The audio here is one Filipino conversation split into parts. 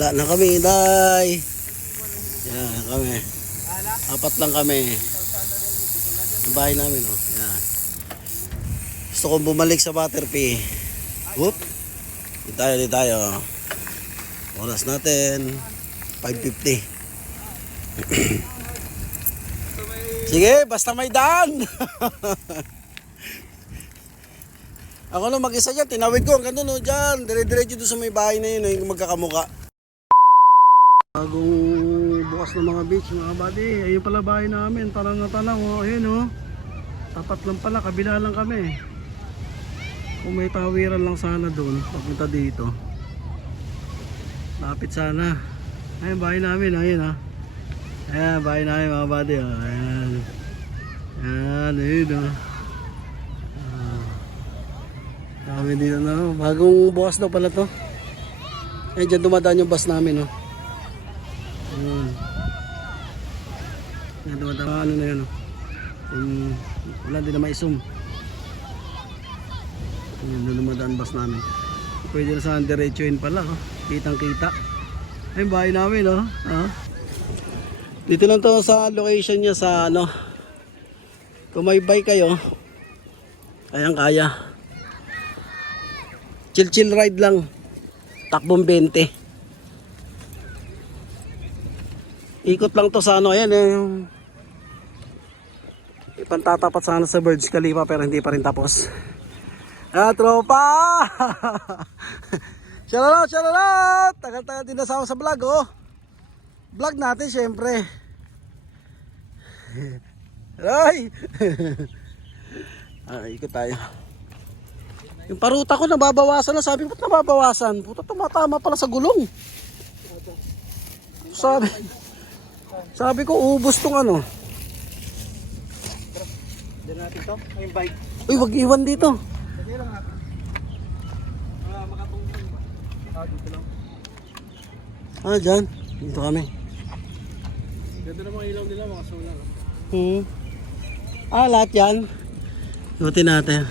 Wala na kami, day. Yan kami. Apat lang kami. Ang bahay namin, oh. Yan. Gusto kong bumalik sa Butterfly. Whoop. Di tayo. Oras natin 5:50. Sige, basta may daan. Ako nung mag-isa dyan, tinawid ko hanggang doon, dyan. Dire-diretso doon sa may bahay na yun, yung magkakamuka. Bagong bukas ng mga beach, mga buddy. Ayun pala bahay namin, tanang na tanang, oh. Ayun, oh. Tapat lang pala, kabila lang kami. Kung may tawiran lang sana doon, papunta dito. Lapit sana. Ayun, bahay namin, ayun, ha. Ayan, bahay namin, mga buddy, oh. Ayan. Ayan, ayun, oh. Kami dito na, no? Bagong bukas daw pala to. Eh, dyan dumadaan yung bus namin, no? Yan dumadaan, ano na yan, no? Wala, din na maisum. Yan dumadaan bus namin. Pwede na saan diretsuin pala, oh. Kitang kita. Ayun, bahay namin, no? Dito lang to sa location niya sa, ano, kung may bike kayo, ayan, kaya. Chill ride lang. Takbong 20. Ikot lang to sa ano, ayan, yung ipantatapat sana sa Burj Khalifa pero hindi pa rin tapos. Ah, tropa! Shoutout! Tagal-tagal din nasama sa vlog, oh. Vlog natin syempre. Ay! Ikot tayo. Yung paruta ko nababawasan na, sabi ko ba't nababawasan? Puta, tumatama pala sa gulong. Sabi ko ubos tong ano. Diyan natin to, yung bike. Uy, wag iwan dito. Sige lang natin. Makatungtong ba? Dito lang. Dyan. Dito kami. Ganda na mga ilaw nila, mga solar. Lahat yan. Ikutin natin.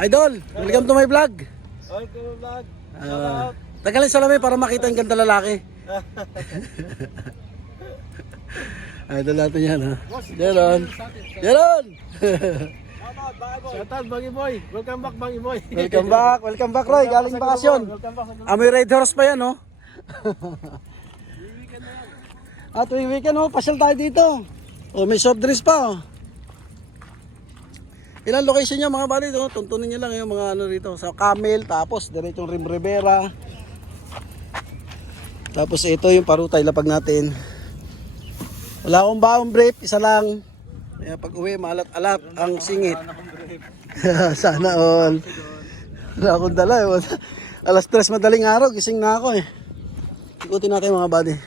Idol, welcome to my vlog. Welcome to my vlog. Tagalin sa lamay para makita yung ganda lalaki. Idol natin yan, ha. Jeron. Shoutout, Bangi Boy. Welcome back, Bangi Boy. Welcome back, Roy. Galing bakasyon. May Red Horse pa yan, no? Weekend na yan. Tuwing weekend, oh. Pasyal tayo dito. Oh, may soft drinks pa, oh. Ilang location niya, mga buddy, no? Tuntunin niyo lang yung mga ano rito. Sa Camel, tapos diretsong Rim Rivera. Tapos ito yung paruta, ilapag natin. Wala akong baong brief, isa lang. Kaya pag uwi, maalat-alat ang singit. Sana all. Wala akong dala, eh. Alas 3 madaling araw, gising na ako, eh. Ikutin natin, mga buddy.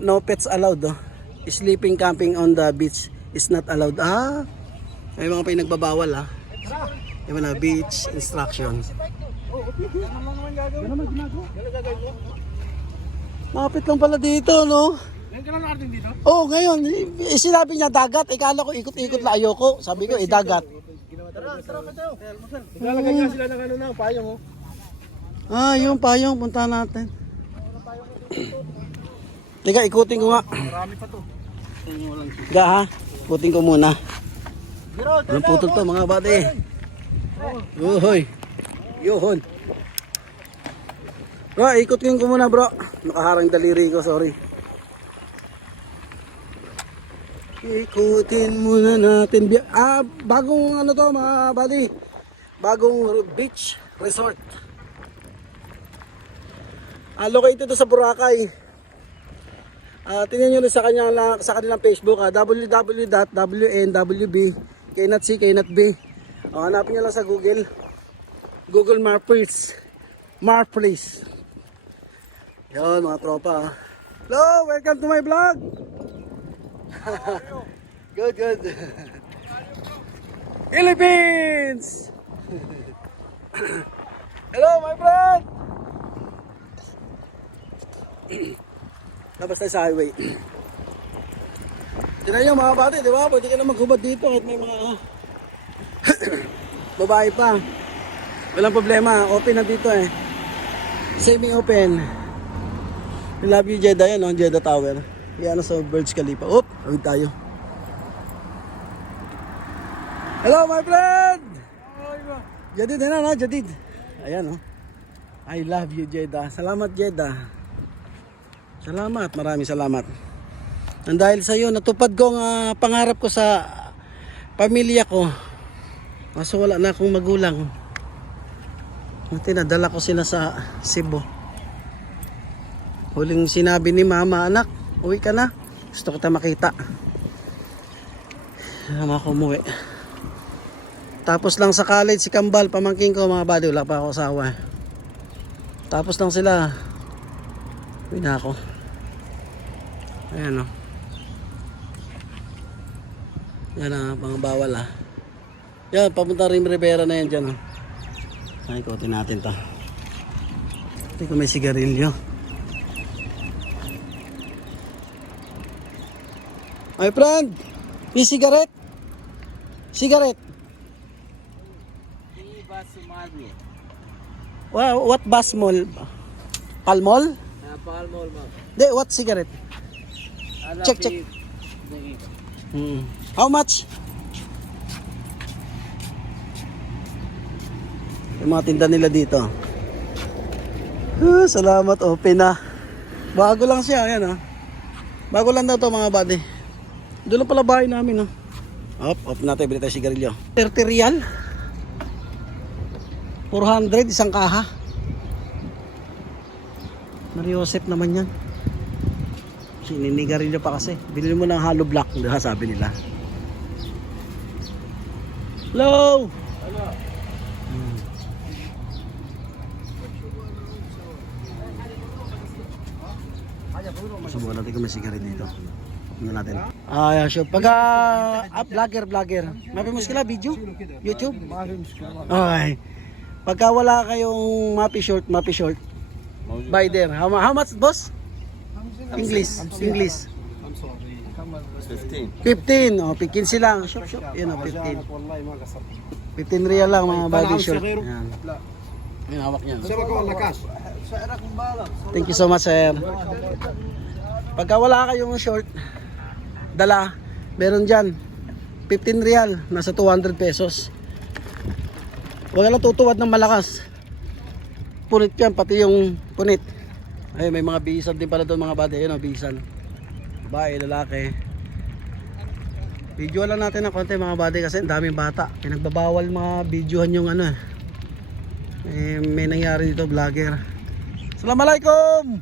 No pets allowed, oh. Sleeping camping on the beach is not allowed. May mga pinagbabawal, ha. Yung mga beach instruction. Mapit lang pala dito, no? Ngayon ka lang nakating dito? Oo, ngayon. Sinabi niya dagat. Ikala ko ikot-ikot la, ayoko. Sabi ko, dagat. Tara pa tayo. Naglalagay nga sila ng ano na, payong, oh. Yung payong, punta natin. Teka, ikutin ko nga. Marami pa to. Ha? Ikutin ko muna. Anong putol to, mga buddy? Uhoy. Yuhon. Bro, ikutin ko muna, bro. Nakaharang daliri ko, sorry. Ikutin muna natin. Bagong ano to, mga buddy. Bagong beach resort. Located to sa Boracay. Tingnan nyo rin sa kanilang Facebook, www.wnwb cannot see, cannot be. Hanapin nyo lang sa Google Maps. Yun, mga tropa. Hello, welcome to my vlog. Good. Philippines. Hello, my friend. Labas tayo sa highway. Tignan nyo, mga bati, di ba? Pwede ka na maghubad dito kahit may mga babae pa. Walang problema, open na dito, eh. Semi-open. I love you, Jeddah. Yan, oh, Jeddah Tower. Yan sa Burj Khalifa. Oop, awid tayo. Hello, my friend! Jadid, ano, no? Jadid. Ayan, oh. I love you, Jeddah. Salamat, Jeddah. Salamat, maraming salamat. Nang dahil sa iyo, natupad ko ang pangarap ko sa pamilya ko. Kaso wala na akong magulang. Tinadala ko sila sa Cebu. Huling sinabi ni mama, anak, uwi ka na. Gusto kita makita. Sama ako umuwi. Tapos lang sa college si Kambal, pamangking ko mga buddy, wala pa ako asawa. Tapos lang sila. Uwi na ako. Ayan o. Yan ang mga bawal ah. Yan, papunta rin Rivera na yan dyan. Ay, ikotin natin to. Hindi ko may sigarilyo. My friend, may cigarette? Cigarette? Wow, what bus mall? Palmol? Palmol, ma'am. Hindi, what cigarette? Check. How much? Yung mga tinda nila dito. Salamat, open na. Bago lang siya, ayan. Bago lang daw to mga buddy. Doon lang pala bahay namin. Off natin, bili tayo sigarilyo. 30 real. 400, isang kaha. Mariosep naman yan. Sininigarilyo pa kasi. Bilhin mo ng hollow block, diba, sabi nila. Hello! Hello. Subukan natin kung may sigarilyo dito. Tingnan natin. Yeah, sure. Pagka vlogger. Mapimos kila video? YouTube? Okay. Pagka wala kayong mapi short, buy there. How much, boss? English. I'm sorry. 15. Oh, 15 lang. Shop. Yan, 15. 15 real lang mga body short. Yan. Yan, hawak niya. Thank you so much, sir. Pagka wala kayong short, dala, meron dyan. 15 real, nasa 200 pesos. Huwag lang tutuwad ng malakas. Punit yan, pati yung punit. Ay, may mga bisan din pala doon mga body. Ayun, bisan. Babae, lalaki. Video lang natin ng konti mga body kasi ang daming bata. Pinagbabawal mga videohan yung ano may nangyari dito, vlogger. Assalamualaikum!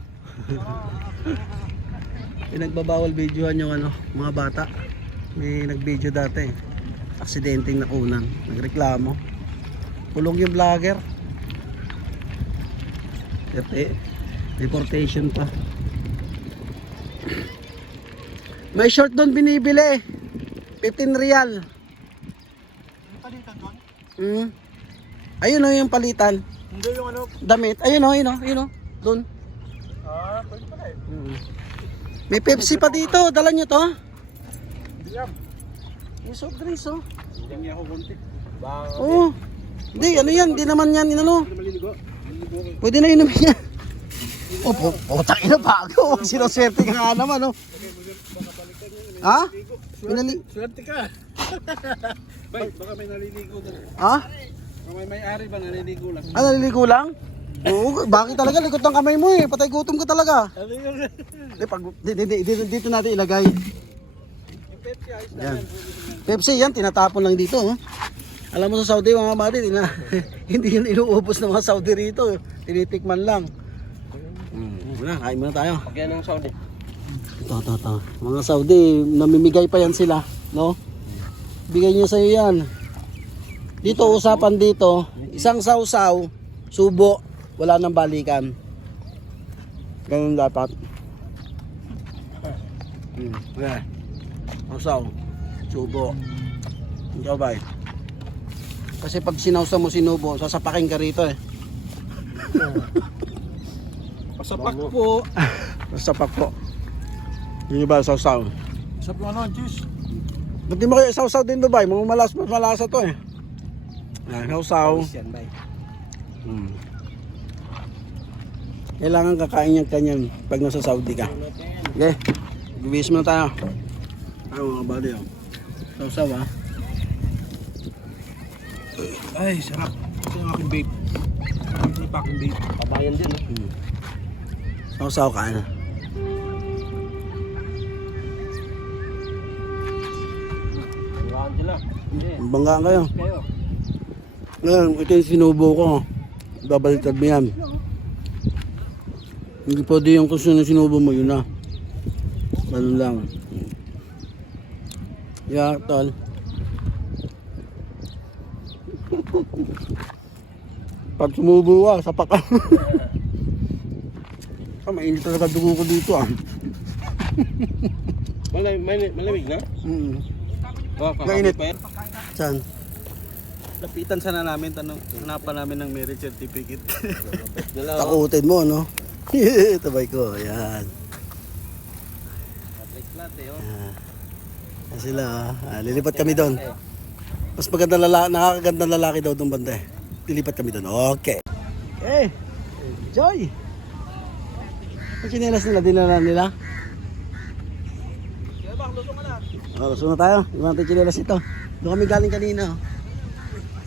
Pinagbabawal videohan yung mga bata. May nag-video dati. Aksidenteng nakunan. Nagreklamo. Kulong yung vlogger. Deportation pa. May short doon binibili. 15 real. Palitan doon? Ayun o yung palitan. Hindi yung ano. Damit. Ayun o. Doon. Pwede pala eh. May Pepsi pa dito. Dala nyo to. Hindi yan. May soft drinks o. Hindi ako konti. Oo. Hindi, ano yan. Hindi naman yan. Inano. Maliligo. Pwede na inumin yan. Putang ina bago. Sinuswerte ka nga naman o. Ha? Swerte ka. Bay, baka may naliligo doon. Ha? Baka may ari ba naliligo lang? Ah, naliligo lang? Oo, bakit talaga? Likot ng kamay mo eh. Patay gutom ka talaga. Dito natin ilagay. Yan. Pepsi yan, tinatapon lang dito. Oh. Alam mo sa Saudi mga mati, hindi yan inuubos ng mga Saudi rito. Tinitikman lang. Wala, kain muna tayo. Pag yan ang Saudi. Ito. Mga Saudi, namimigay pa yan sila. No? Bigay nyo sa'yo yan. Dito, usapan dito, isang sausaw, subo, wala nang balikan. Ganun dapat. Sausaw, subo. Ikaw ba eh? Kasi pag sinawsaw mo sinubo, sasapakin ka rito eh. Pasapak po. Pasapak po. Yung iba sausaw. Sa plano, cheese. Ba't di mo kayo sausaw din Dubai? Mga malasa to eh. Sausaw. Kailangan kakain yung kanyan pag nasa Saudi ka. Okay, bibihis muna tayo. Ay mga bali oh. Sausaw ah. Ay, sarap. Ito yung aking babe. Ito yung aking babe. Pabayan din eh. Sausaw ka na. Iwahan sila. Banggaan kayo. Kayo. Ngayon, ito yung sinubo ko. Babaliktad mo yan. Hindi pwede yung kung sino sinubo mo, yun na. Ganun lang. Yeah, tol. Pag sumubo ka, sapak ka. Mainit talaga dugo ko dito ah. Malamig na? Oh, Mainit. pa yan. Saan? Lapitan sana namin, hanapan namin ng marriage certificate. Takutin mo, no? Tabay ko, ayan. Ayan. Ayan sila, lilipat kami doon. Mas magandang lalaki, nakakagandang lalaki daw itong banda eh. Lilipat kami doon, okay. Eh, enjoy! Ang chinelas nila, dinala nila. Oh, lusong na tayo, iwan natin chinelas ito. Doon kami galing kanina.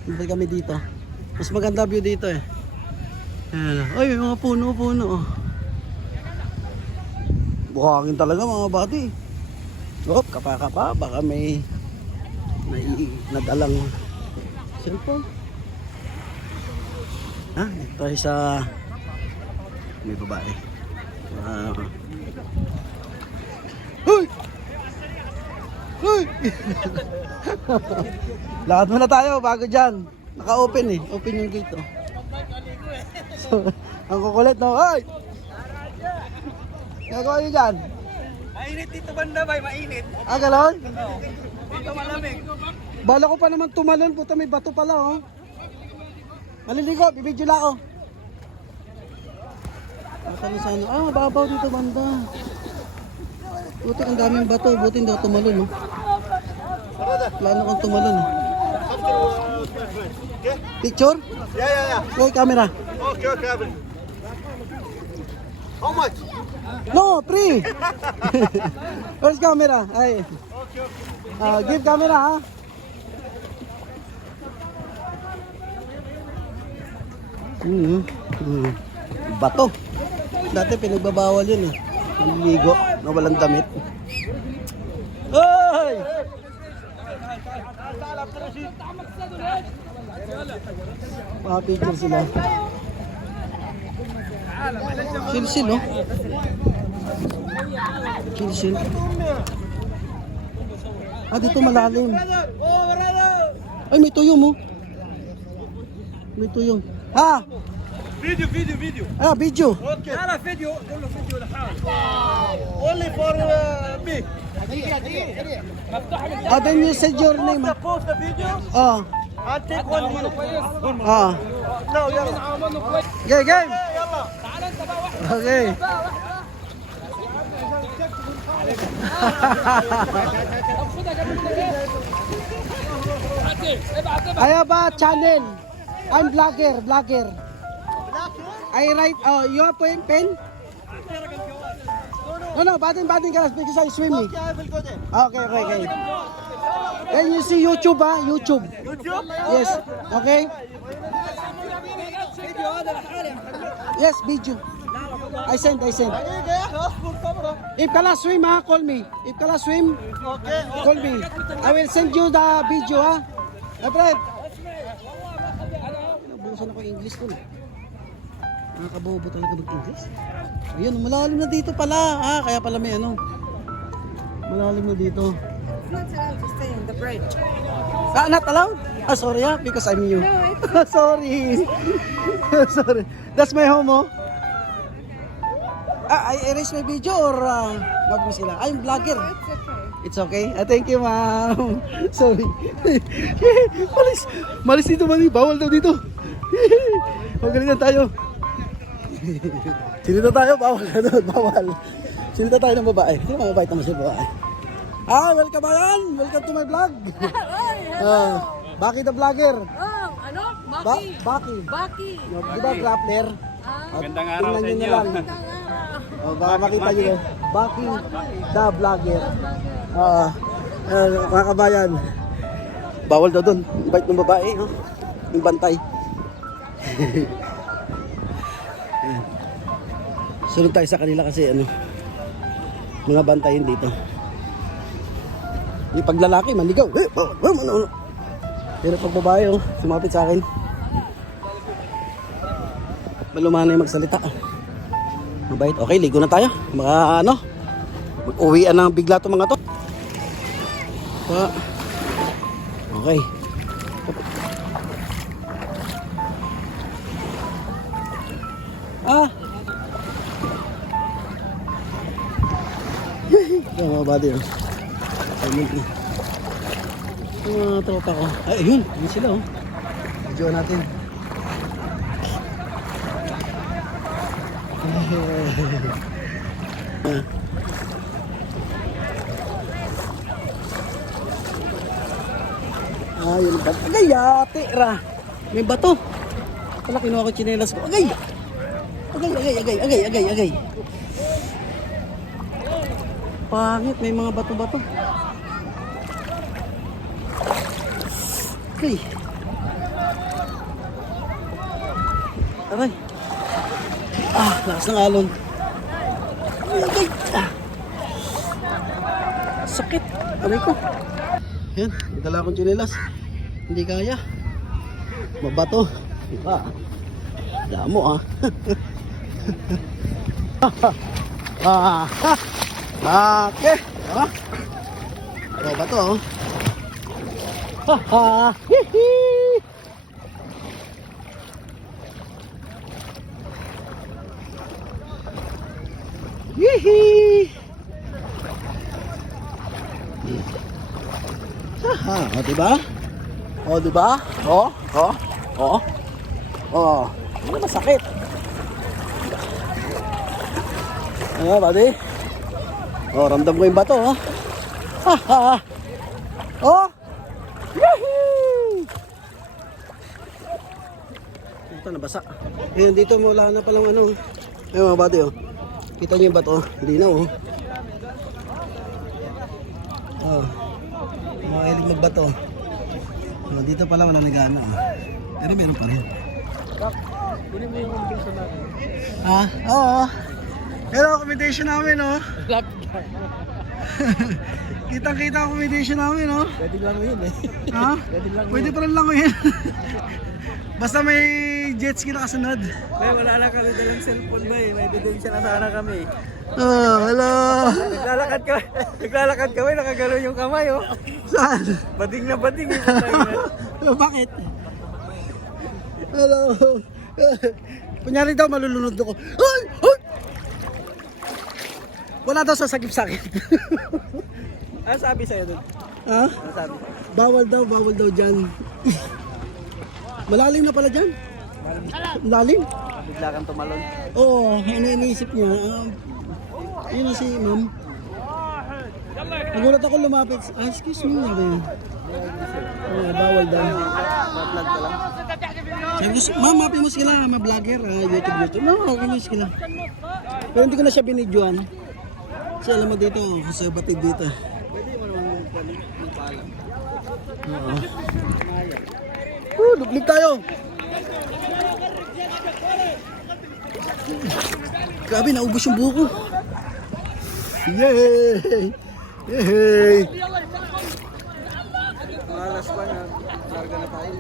Lilipat kami dito. Mas maganda view dito eh. Ayan. Ay, may mga puno-puno. Oh. Buhangin talaga mga bati. Op, kapa-kapa. Baka may nadalang cellphone. Ha? Dito tayo sa may babae. Hoy! Hoy! Lakad muna tayo bago dyan. Naka-open eh. Open yung gate oh. So, ang kukulit no. Hoy! Nagawa nyo dyan? Mainit dito banda bay, mainit. Ah, galon? Dito malamig. Bala ko pa naman tumalon. Puta may bato pala oh. Maliligo, bibidyo lang ako. Matalo sa ano. Ah, babaw dito banda. Buti ang daming bato. Buti hindi ako tumalon oh. Plano kong tumalon oh. Picture? Yeah. Okay, camera. Okay. How much? No, free. Where's camera? Ay. Give camera ha. Bato. Dati pinagbabawal yun eh. Naliligo na walang damit. Hey! Picture sila. Chill no? Chill. Ah, dito malalim. Ay, may tuyong mo. May tuyong. Ha? Video. Ah, video. Okay. أنا فيديو كله فيديو لحالي. Only for me. Ah, then you said your name. Post the video. Ah. I'll take one video. Ah. No, يلا. Game. يلا. Okay. I have a channel. I'm vlogger. I write, you have pen? No, batin ka lang because I swimming. Okay, I will go there. Okay. Then you see YouTube, YouTube. YouTube? Yes, okay? Yes, video. I send. If kala swim, call me. If kala swim, Okay. call me. I will send you the video, ha? Friend. Nabusan ako English ko. Nakakabobo talaga mag-English. Ayun, malalim na dito pala. Kaya pala may ano. Malalim na dito. Not allowed to stay on the bridge. Not allowed? Sorry because I'm new. Sorry. Sorry. That's my home, oh. I erase my video or wag mo sila? I'm vlogger. It's okay. It's okay? Thank you, ma'am. Sorry. Malis dito, mali. Bawal daw dito. Magaling tayo. Sinita tayo, bawal na doon, bawal. Sinita tayo ng babae. Hindi mga mabait naman sa babae. Welcome ayan. Welcome to my vlog. Baki the vlogger. Oh, ano? Baki. Baki. Baki. Di ba grappler? Magandang araw sa tingnan nyo inyo. na lang. Baka makita nyo. Baki, the vlogger. Mga kabayan. Bawal daw doon. Bait ng babae. Oh. Yung bantay. Sunod tayo sa kanila kasi ano, mga bantayin dito. Yung paglalaki, manligaw. Pero pag babae, oh, sumapit sa akin. Malumana yung magsalita. Mabait. Okay, ligo na tayo. Mga ano, mag-uwian na bigla itong mga to. Okay. Ito mga body, oh. Yung mga tropa ko. Ay, yun. Yun sila, oh. Video natin. Yun ba? Agay, ate, ra. May bato. Pala kinuha ko tsinelas ko. Agay! Agay. Pangit, may mga bato-bato. Okay. Aray. Lakas ng alon. Agay. Sakit. Aray ko. Yan, dala akong tsinelas. Hindi kaya. Mabato. Damo, Okay. Tama. Bato, oh. Hihi. Hihi. Diba? Diba? Ano masakit? Ano, buddy? Ramdam ko yung bato, oh. Yahoo! Ito, nabasa. Ayun, dito wala na palang ano. Ayun, mga buddy, oh. Kita niyo yung bato, hindi na, oh. Mahilig magbato. Dito pala wala nagana, oh. Pero meron pa rin. Kunin mo yung accommodation natin. Oo. Pero accommodation namin, oh. Kitang-kita accommodation namin, oh. Pwede lang yun eh. Pwede pa rin lang yun. Basta may jet ski na kasunod. May wala lang kami dalang cellphone ba eh. May ebidensya na sana kami. Hello. Naglalakad kami, nakagalo yung kamay oh. Saan? Bading na bading eh. Bakit? Hello. Kunyari daw malulunod ako. Ay! Wala daw sasagip-sakip. Ano sabi sa'yo dun? Ha? Ano sabi? Bawal daw dyan. Malalim na pala dyan. Malalim? Bigla kang tumalon. Oo, iniisip niya. Yun na si ma'am. Nagulat ako lumapit. Excuse me. Bawal daw. Ma-vlog ka lang. Sabi ko, ma'am, mapi mo sila. Ma-vlogger. YouTube. No, okay mo sila. Pero hindi ko na siya binidyoan. Kasi alam mo dito, conservative dito. Pwede mo naman magpaalam. Oo. Lublig tayo. Grabe, naubos yung buko. Yay! Yay! Malas pa na. Larga na tayo.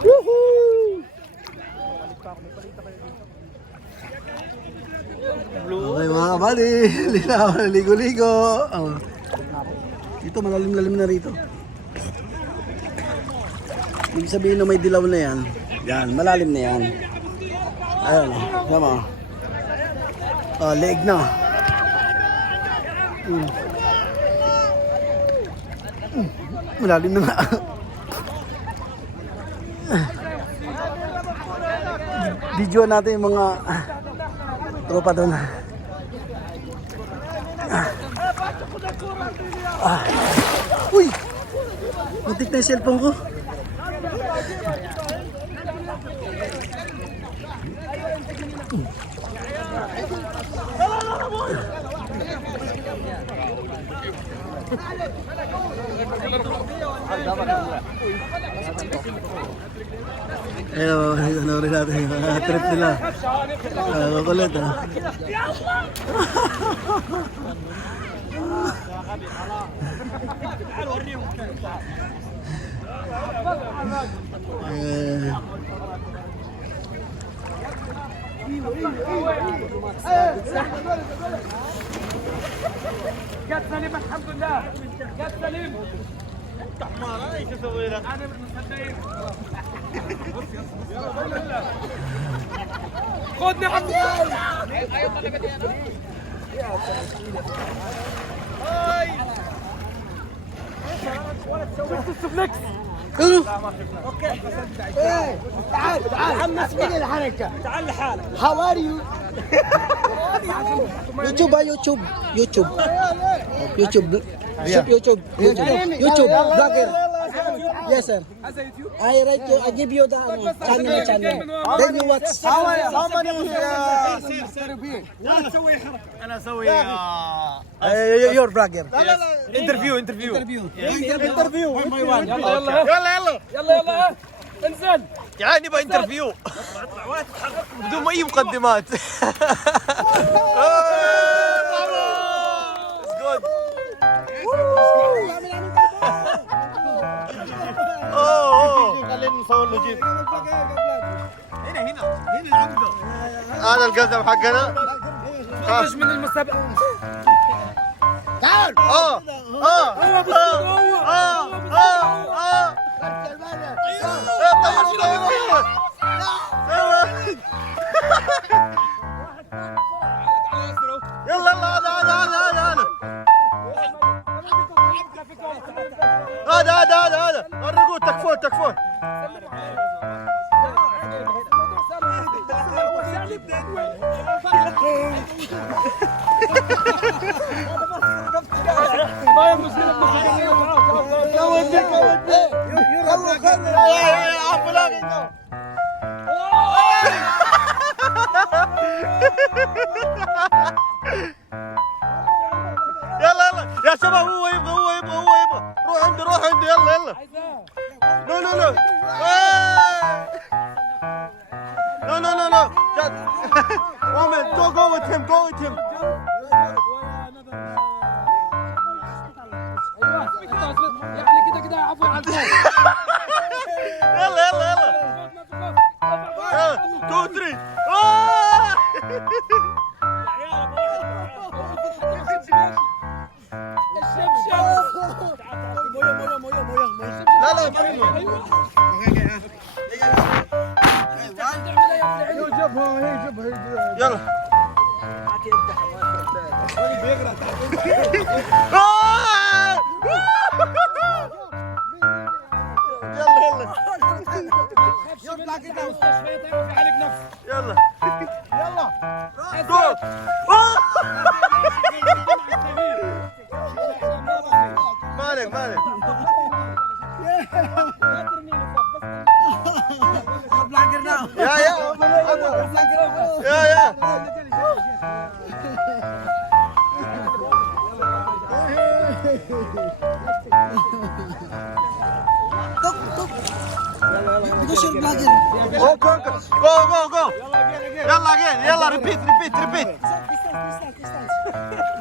Woohoo! Okay mga kabali, ligo-ligo. Dito malalim-lalim na rito. Ibig sabihin na may dilaw na yan. Yan, malalim na yan. Ayun, tama. Leeg na. Malalim na nga. Video natin yung mga tropa doon. Uy! Matik na yung cellphone ko. Ayun, ano rin natin yung mga trip nila. Kukulit ah. جت سليم الحمد لله جت سليم انت حمار ايش اسوي لك انا مصدقين خذني عم شفت السفلكس تعال عم اسمعني الحركة تعال لحالك How are you? YouTube ah, YouTube. YouTube. YouTube. YouTube. YouTube. Vlogger. Yes, sir. I write you. I give you the channel. Then you watch. How many انا اسوي Your vlogger. انترفيو Interview. يلا يلا يلا انزل يعني نبغى انترفيو بدون اي مقدمات. خلينا نصور له جيب. هذا القزم حقنا. خرج من المسابقة تعال. يلا هذا الرقود تكفون يلا يا شباب هو يبغى روح عنده يلا لا Woman, don't go with him. يعني كده عفوا عن يلا 2 3 يلا يلا جو مالك يا Because your vlogger. Go. يلا repeat.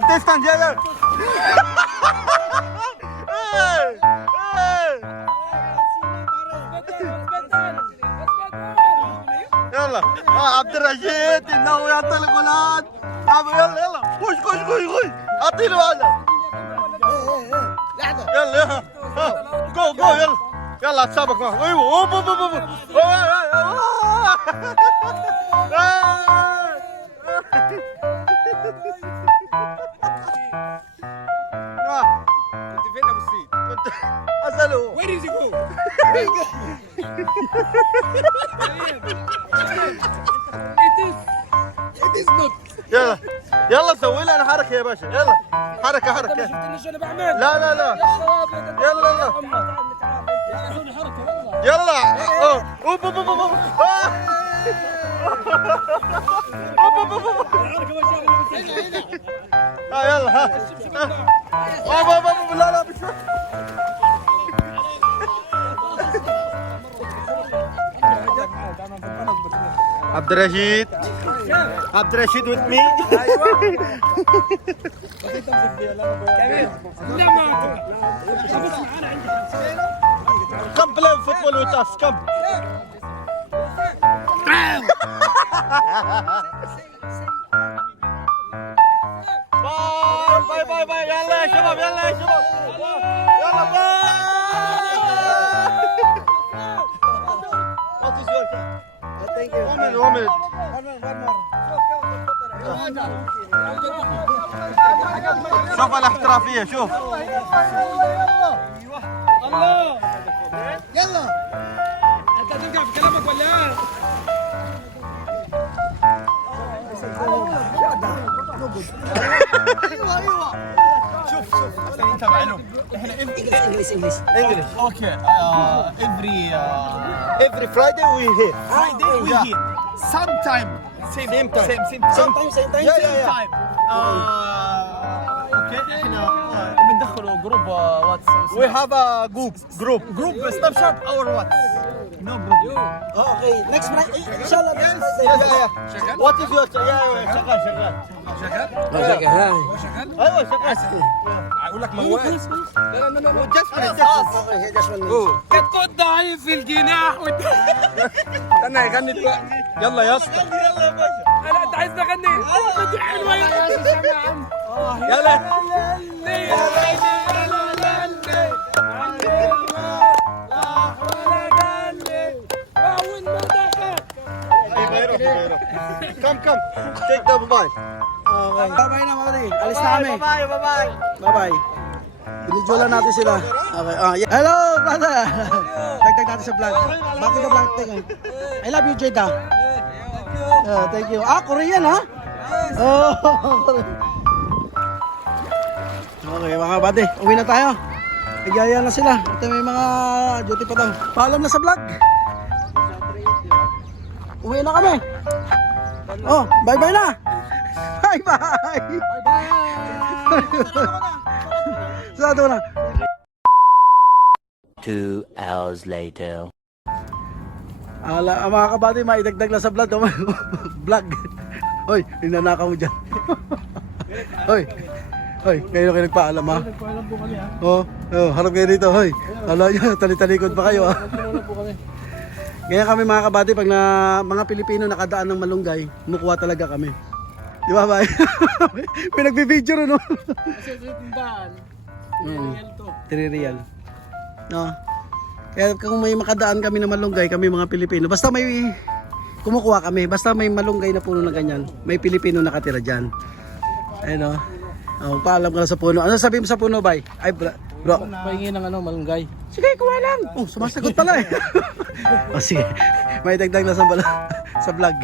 Distance, يلا. يلا عبد الرشيد انه ينطلق الان. يلا خش اعطي له هذا. يلا جو يلا اتسابق معه. ايوه انت فين ابو السيد؟ كنت اساله Where did you go? It is not. يلا سوي لنا حركه يا باشا. يلا حركه شفت اللي انا بعمل؟ لا يلا سوي حركة يلا اوب يلا ها لا لا بس عبد الرشيد with me. Come play football with us, come. باي يلا يا شباب يلا باي. What is your time? Thank you. 1 minute, 1 minute. شوف الاحترافية شوف. انت هترجع في كلامك ولا ايه؟ انت معلوم احنا English. اوكي every Friday we here. Friday we here sometime same time Sometimes, same time اوكي احنا بندخلوا جروب واتس We have a group. جروب سناب شات اور واتس نو جروب Oh, okay. Next Friday. Inshallah. What is your شغال. ايوه شغال. اقول لك موال Okay, just 1 minute. كنت ضعيف في الجناح استنى يغني دلوقتي يلا يا اسطى انا انت عايز تغني دي حلوه يلا Come take the mobile. Okay. Bye-bye na, Mari. Alis na kami. Bye-bye. Binidyolan natin sila. Okay. Yeah. Hello, brother. Dagdag natin sa vlog. Bakit na vlog tayo? I love you, Jada. Thank you. Korean, ha? Oh. Okay, mga bate. Uwi na tayo. Nagyaya na sila. Ito may mga duty pa daw. Paalam na sa vlog. Uwi na kami. Oh, bye-bye na. Bye-bye. Sado na. 2 hours later. Mga kabady, maidagdag lang sa vlog. Vlog. Hoy, ninanakaw mo dyan. Hoy, kayo nagpaalam ha? nagpaalam po kami ha Harap kayo dito. Hoy, alam nyo, talitalikod pa kayo ha? Kaya kami mga kabady, pag na mga Pilipino nakadaan ng malunggay, mukuha talaga kami. Di ba ba? May nagbibideo rin, no? kasi sa tindahan real to 3 real. No? Kaya kung may makadaan kami na malunggay, kami mga Pilipino, basta may kumukuha kami, basta may malunggay na puno na ganyan, may Pilipino nakatira dyan. Ayun, no? Paalam ka na sa puno. Ano sabihin mo sa puno, bay? Ay, bro. pahingi ng malunggay Sige, kuha lang. Sumasagot pala eh. Sige. May dagdag na sa vlog.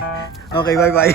Okay, bye-bye.